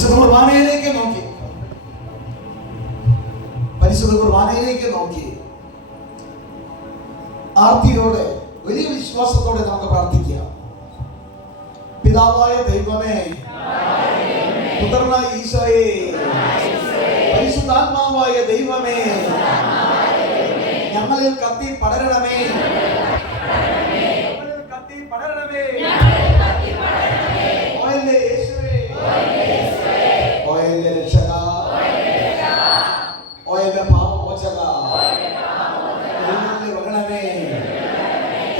പരിശുദ്ധ കുർബാനയിലേക്ക് നോക്കി. പരിശുദ്ധ കുർബാനയിലേക്ക് നോക്കി. ആർത്തിയോടെ വലിയ വിശ്വാസത്തോടെ നമുക്ക് പ്രാർത്ഥിക്കാം. പിതാവായ ദൈവമേ പുത്രനായ ഈശോയെ പരിശുദ്ധാത്മാവായ ദൈവമേ ഞങ്ങളിൽ കത്തി പടരണമേ ഞങ്ങളിൽ കത്തി പടരണമേ ഓയല്ലേ യേശുവേ ഓയല്ലേ രക്ഷക ഓയല്ലേ പാപമോചക എഴുന്നള്ളി വരണമേ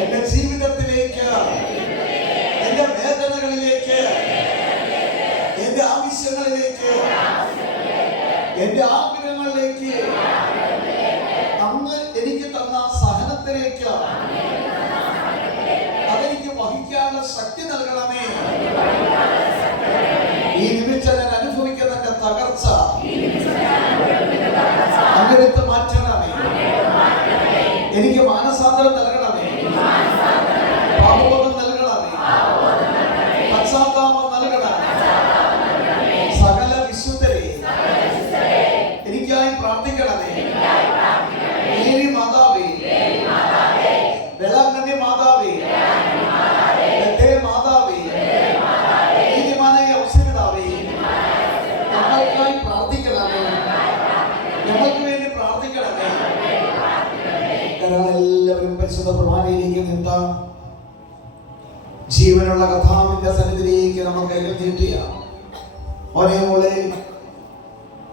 എന്റെ ജീവിതത്തിലേക്ക് എന്റെ വേദനകളിലേക്ക് എന്റെ ആവശ്യങ്ങളിലേക്ക് എന്റെ ആഗ്രഹങ്ങളിലേക്ക് ഞങ്ങൾക്ക് വേണ്ടി പ്രാർത്ഥിക്കണമേ എല്ലാവരും പരിശുദ്ധ പ്രധാനയിലേക്ക് നീട്ടാം. ജീവനുള്ള കഥാവിന്റെ സന്നിധിയിലേക്ക് നമുക്ക് കൈകൾ നീട്ടിയ മോനെ മോളെ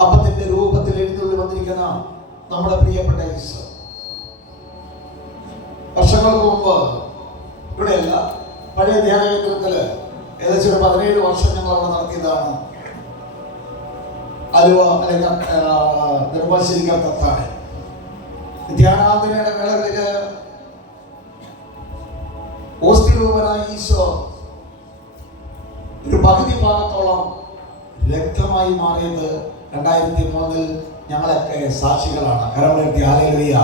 അപ്പത്തിന്റെ രൂപത്തിൽ എഴുന്നള്ളി വന്നിരിക്കുന്ന നമ്മുടെ പ്രിയപ്പെട്ട ഈശോ. വർഷങ്ങൾക്ക് മുമ്പ് ഇവിടെയല്ല പഴയ ധ്യാനകേന്ദ്രത്തിൽ ഏകദേശം ഒരു പതിനേഴ് വർഷം ഞങ്ങൾ അവിടെ നടത്തിയതാണ്. അലുവ അല്ലെങ്കിൽ നെടുമ്പാശ്ശേരിക്കകത്താണ് ധ്യാനാന്തരയുടെ വേളകളിൽ ഓസ്തിരൂപനായ ഈശോ ഒരു പകുതി ഭാഗത്തോളം രക്തമായി മാറിയത് രണ്ടായിരത്തി മൂന്നിൽ ഞങ്ങളൊക്കെ സാക്ഷികളാണ്. കരമുയർത്തി ഹാലേലുയ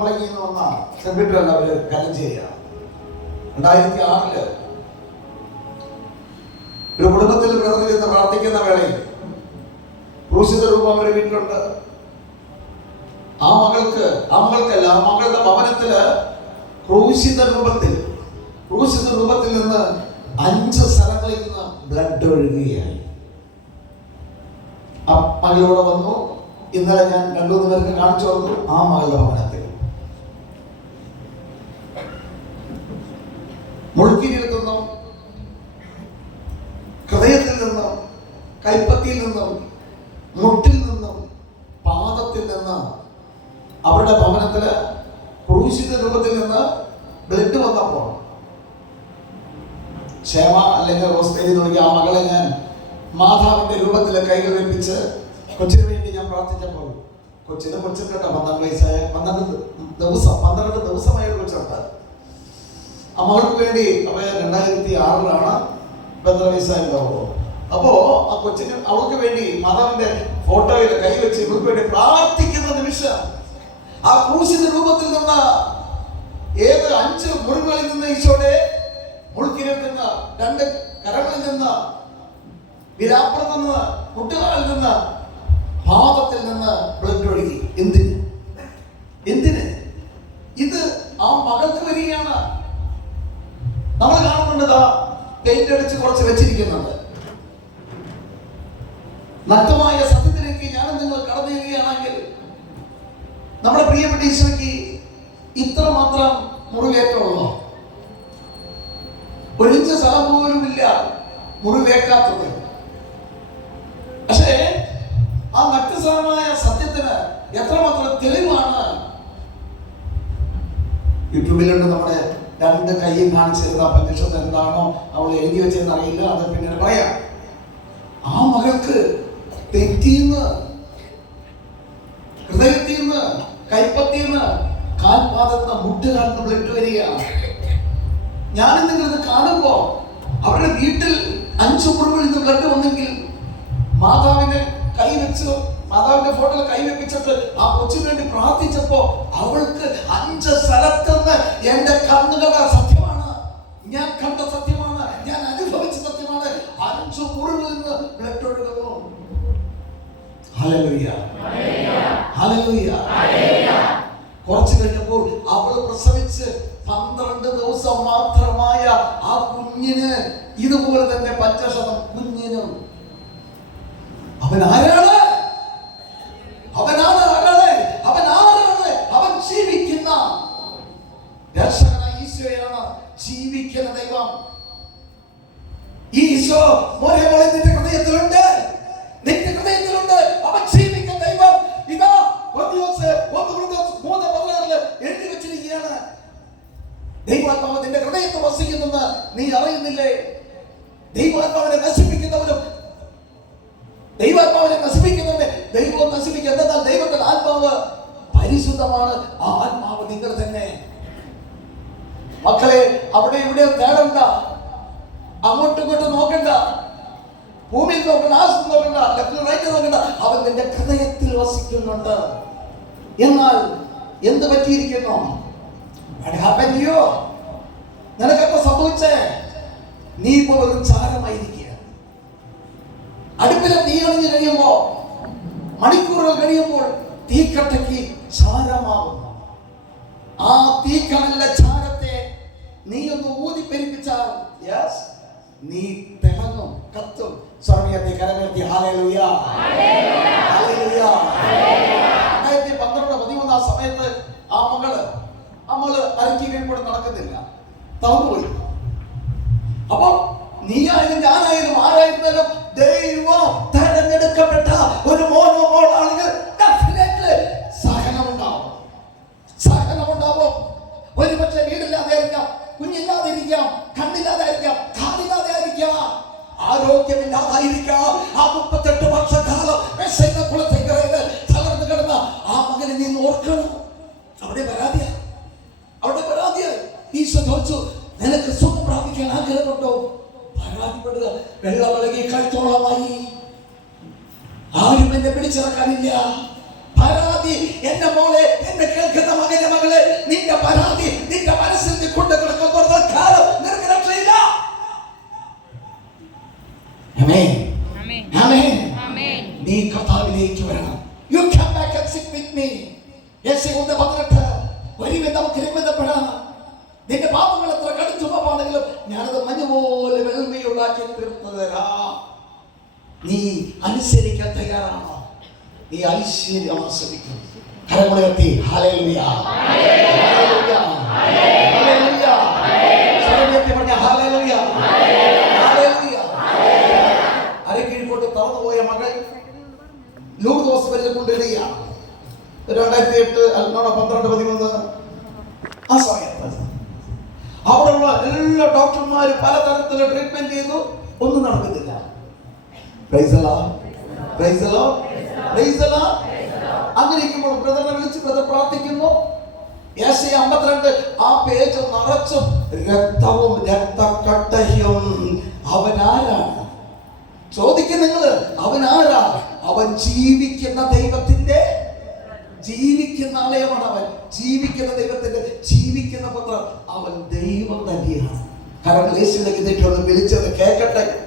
പീറ്റർ എന്ന് വന്ന അല്ല അവർ കലഞ്ചേരിയാണ് രണ്ടായിരത്തി ആറിൽ ഒരു കുടുംബത്തിൽ ബ്രദറിൽ പ്രാർത്ഥിക്കുന്ന വേളയിൽ ക്രൂശിത രൂപം അവരുടെ വീട്ടിലുണ്ട്. ആ മകൾക്ക് ആ മകൾക്കല്ല ആ മകളുടെ ഭവനത്തിൽ ക്രൂശിത രൂപത്തിൽ ക്രൂശിത രൂപത്തിൽ നിന്ന് അഞ്ച് സ്ഥലങ്ങളിൽ നിന്ന് ബ്ലഡ് ഒഴുകുകയായി. ആ മകളിവിടെ വന്നു. ഇന്നലെ ഞാൻ രണ്ടു പേർക്ക് കാണിച്ചു വന്നു ആ മകളുടെ ഭവനത്തിൽ. മുൾക്കിരിയിൽ നിന്നും ഹൃദയത്തിൽ നിന്നും കൈപ്പത്തിയിൽ നിന്നും മുട്ടിൽ നിന്നും പാദത്തിൽ നിന്ന് അവരുടെ ഭവനത്തിൽ ക്രൂശിത രൂപത്തിൽ നിന്ന് ബ്ലഡ് വന്നപ്പോൾ ക്ഷേമ അല്ലെങ്കിൽ റോസ്മേരി തുടങ്ങിയ ആ മകളെ ഞാൻ മാതാവിന്റെ രൂപത്തിൽ കൈകൾ വെപ്പിച്ച് കൊച്ചിന് വേണ്ടി ഞാൻ പ്രാർത്ഥിച്ചപ്പോൾ കൊച്ചിന് കൊച്ചിന് കേട്ടോ പന്ത്രണ്ട് വയസ്സായ പന്ത്രണ്ട് ദിവസം പന്ത്രണ്ട് ദിവസമായ ഒരു കൊച്ചുണ്ട്. മകൾക്ക് വേണ്ടി അപ്പൊ രണ്ടായിരത്തി ആറിലാണ് ബദ്രവിസായിട്ടുള്ളത് അപ്പോ ആ കൊച്ചിന് അവൾക്ക് വേണ്ടി മാതാവിന്റെ ഫോട്ടോയിൽ കൈവച്ച് ഇവൾക്ക് വേണ്ടി പ്രാർത്ഥിക്കുന്ന നിമിഷം ആ ക്രൂശിന്റെ രൂപത്തിൽ നിന്ന ഏത് അഞ്ച് മുറിവുകളിൽ നിന്ന് ഈശോടെ മുൾക്കിരിൽ നിന്ന് രണ്ട് കരങ്ങളിൽ നിന്ന് വിരാപ്പുറത്ത് നിന്ന് കുട്ടികളിൽ നിന്ന് പാപത്തിൽ നിന്ന് ബ്ലഡ് ഒഴുകി. എന്തിന്? എന്തിന്? ഇത് ആ മകൾക്ക് വരികയാണ്. നമ്മൾ കാണുന്നുണ്ട് പെയിന്റ് അടിച്ച് കുറച്ച് വെച്ചിരിക്കുന്നുണ്ട് നഗ്നമായ സത്യത്തിലേക്ക് ഞാനും നിങ്ങൾ കടന്നു ചെല്ലുകയാണെങ്കിൽ നമ്മുടെ പ്രിയപ്പെട്ട ഈശോയ്ക്ക് ഇത്ര മാത്രം മുറിവേറ്റമുള്ളോ? ഒഴിഞ്ഞ സ്ഥലം പോലുമില്ല മുറിവേക്കാത്തത് പക്ഷേ ആ നഗ്നസമായ സത്യത്തിന് എത്രമാത്രം തെളിവാണ് യൂട്യൂബിലുണ്ട് നമ്മുടെ രണ്ട് കൈയും കാണിച്ചിരുന്ന പ്രത്യക്ഷത എന്താണോ അവൾ എഴുതി വെച്ചതെന്ന് അറിയില്ല അത് പിന്നീട് പറയാം. ആ മകൾക്ക് തെറ്റിന്ന് കൈപ്പത്തിൽ നിന്ന് മുട്ട് മുട്ടുകാലത്ത് ബ്ലഡ് വരിക. ഞാൻ നിങ്ങളിത് കാണുമ്പോ അവരുടെ വീട്ടിൽ അഞ്ചു മുറിവിൽ നിന്ന് ബ്ലഡ് വന്നെങ്കിൽ മാതാവിനെ കൈ വെച്ച് മാതാവിന്റെ ഫോട്ടോയിൽ കൈവെപ്പിച്ചിട്ട് ആ കൊച്ചിന് വേണ്ടി പ്രാർത്ഥിച്ചപ്പോ അവൾക്ക് അഞ്ച് സ്ഥലത്തുനിന്ന് എന്റെ കണ്ണുകളുടെ സത്യമാണ്. ഞാൻ കണ്ട സത്യമാണ്. ഞാൻ അനുഭവിച്ച സത്യമാണ്. അഞ്ചു മുറിവിൽ നിന്ന് ബ്ലഡ് ഒഴുകുന്നു. കുറച്ച് കഴിഞ്ഞപ്പോൾ അവൾ പ്രസവിച്ച് പന്ത്രണ്ട് ദിവസം മാത്രമായ ആ കുഞ്ഞിന് ഇതുപോലെ തന്നെ പച്ചശതം കുഞ്ഞിനും. അവൻ ആരാണ് അവനാണ് ആരാണ് അവൻ ആരാണ് അവൻ ജീവിക്കുന്ന രക്ഷകനായ ഈശോയാണ് ജീവിക്കുന്ന ദൈവം. ഈ ഈശോ മോനെ നിന്റെ ഹൃദയത്തിലുണ്ട്. നിന്റെ ഹൃദയത്തിലുണ്ട്. അവൻ ജീവിക്കുന്ന ദൈവം. ഇതാ ഒന്ന് മൂന്ന് പതിനാറിൽ എഴുതി വെച്ചിരിക്കുകയാണ്. ദൈവാത്മാവ് നിന്റെ ഹൃദയത്തിൽ വസിക്കുന്നെന്ന് നീ അറിയുന്നില്ലേ? ദൈവാത്മാവിനെ നശിപ്പിക്കുന്നവനും ദൈവാത്മാവിനെ നശിപ്പിക്കുന്നവനെ ദൈവം നശിപ്പിക്കുക എന്നാൽ ദൈവത്തിന്റെ ആത്മാവ് പരിശുദ്ധമാണ്. ആ ആത്മാവ് നിങ്ങൾ തന്നെ. മക്കളെ അവിടെ ഇവിടെ തേടണ്ട അങ്ങോട്ടും ഇങ്ങോട്ടും നോക്കണ്ട. ഭൂമിയിൽ നോക്കണ്ട ആശം നോക്കണ്ട ലെഫ്റ്റ് റൈറ്റ് നോക്കണ്ട. അവൻ നിന്റെ ഹൃദയത്തിൽ വസിക്കുന്നുണ്ട്. എന്നാൽ എന്ത് പറ്റിയിരിക്കുന്നു? What നിനക്കൊക്കെ? സംഭവിച്ചേ? നീ ഇപ്പോൾ ഒരു ചാരമായിരിക്കുക അടുപ്പിലെ തീ അണിഞ്ഞു കഴിയുമ്പോ മണിക്കൂറുകൾ കഴിയുമ്പോൾ തീക്കട്ടയ്ക്ക് ചാരമാകുന്നു. ആ തീക്കണലിലെ ചാരത്തെ നീ ഒന്ന് ഊതിപ്പെരിപ്പിച്ചാൽ yes, നീ തിളങ്ങും കത്തും. സ്വർഗീയത്തെ കരമേർത്തി ഹാലേലൂയ ഹാലേലൂയ രണ്ടായിരത്തി പന്ത്രണ്ട് പതിമൂന്നാം സമയത്ത് ആ മകൾ ആ മകൾ അരക്കി കഴിയുമ്പോൾ നടക്കുന്നില്ല. തളർന്നുപോയി. അപ്പൊ നീയായാലും ഞാനായാലും ആരായിരുന്നാലും ദൈവം തെരഞ്ഞെടുക്കപ്പെട്ട ഒരു മോനോ മോളാണെങ്കിൽ സഹനമുണ്ടാവും. സഹനമുണ്ടാവും. ഒരു പക്ഷേ വീടില്ലാതെ ആയിരിക്കാം കുഞ്ഞില്ലാതെ ഇരിക്കാം കണ്ണില്ലാതെ കാലില്ലാതെ ആയിരിക്കാം ആരോഗ്യമില്ലാതായിരിക്കാം. ആ മുപ്പത്തെട്ട് വർഷക്കാലം കുളത്തേക്കറയിൽ തളർന്നു കിടന്ന ആ മകനെ നീ ഓർക്കണം അവിടെ പരാതിയ. അവിടെ പരാതിയ. ഈശോ ചോദിച്ചു നിനക്ക് സുഖം പ്രാപിക്കാൻ ആഗ്രഹമുണ്ടോ? പരാതിപ്പെടുക. വെള്ളമിളകി കഴുത്തോളമായി. ആരും എന്നെ പിടിച്ചിറക്കാനില്ല. പരാതി എന്റെ മോളെ എന്നെ കേൾക്കുന്ന മകന്റെ മകളെ നിന്റെ പരാതി നിന്റെ മനസ്സിൽ നീ കൊണ്ട് കിടക്കുന്ന കാലം നിനക്ക് നീ കർത്താവിലേക്ക് വരണം. You come back and sit with me യേശുവിന്റെ പതിനെട്ട് വരുവിൻ നമുക്ക് രമ്യതപ്പെടാം നിന്റെ പാപങ്ങൾ എത്ര കടുത്തുമാണെങ്കിലും ഞാനത് മഞ്ഞ പോലെ വെള്മയുള്ളാക്കി തീർത്തു തരാം. നീ അനുസരിക്കാൻ തയ്യാറാണോ? നീ ഐശ്വര്യം ആസ്വദിക്കും. കരമുയർത്തി ഹല്ലേലൂയ. ഹല്ലേലൂയ. രണ്ടായിരത്തി എട്ട് അല്ലോടെ പന്ത്രണ്ട് പതിമൂന്ന്. ആ സമയത്ത് അവിടെയുള്ള എല്ലാ ഡോക്ടർമാരും പലതരത്തിലുള്ള ട്രീറ്റ്മെന്റ് ചെയ്തു. ഒന്നും നടക്കുന്നില്ല. അങ്ങനെ ബ്രദറിനെ വിളിച്ച് ബ്രദർ പ്രാർത്ഥിക്കുന്നു. അമ്പത്തിരണ്ട് ആ പേജ് നിറച്ചും രക്തവും രക്തക്കട്ടയും അവൻ ആരാണ്? ചോദിക്കും ആരാ? അവൻ ജീവിക്കുന്ന ദൈവത്തിന്റെ ജീവിക്കുന്ന ആലയമാണ് അവൻ. ജീവിക്കുന്ന ദൈവത്തിന്റെ ജീവിക്കുന്ന പുത്രൻ അവൻ ദൈവം തന്നെയാണ്. കാരണം യേശുവിനെ കിട്ടിയിട്ടുള്ള വിളിച്ചത് കേൾക്കട്ടെ.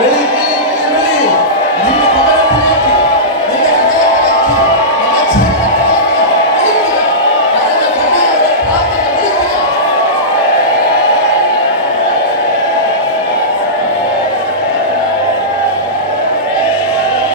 വെളിയിൽ വെളിയിൽ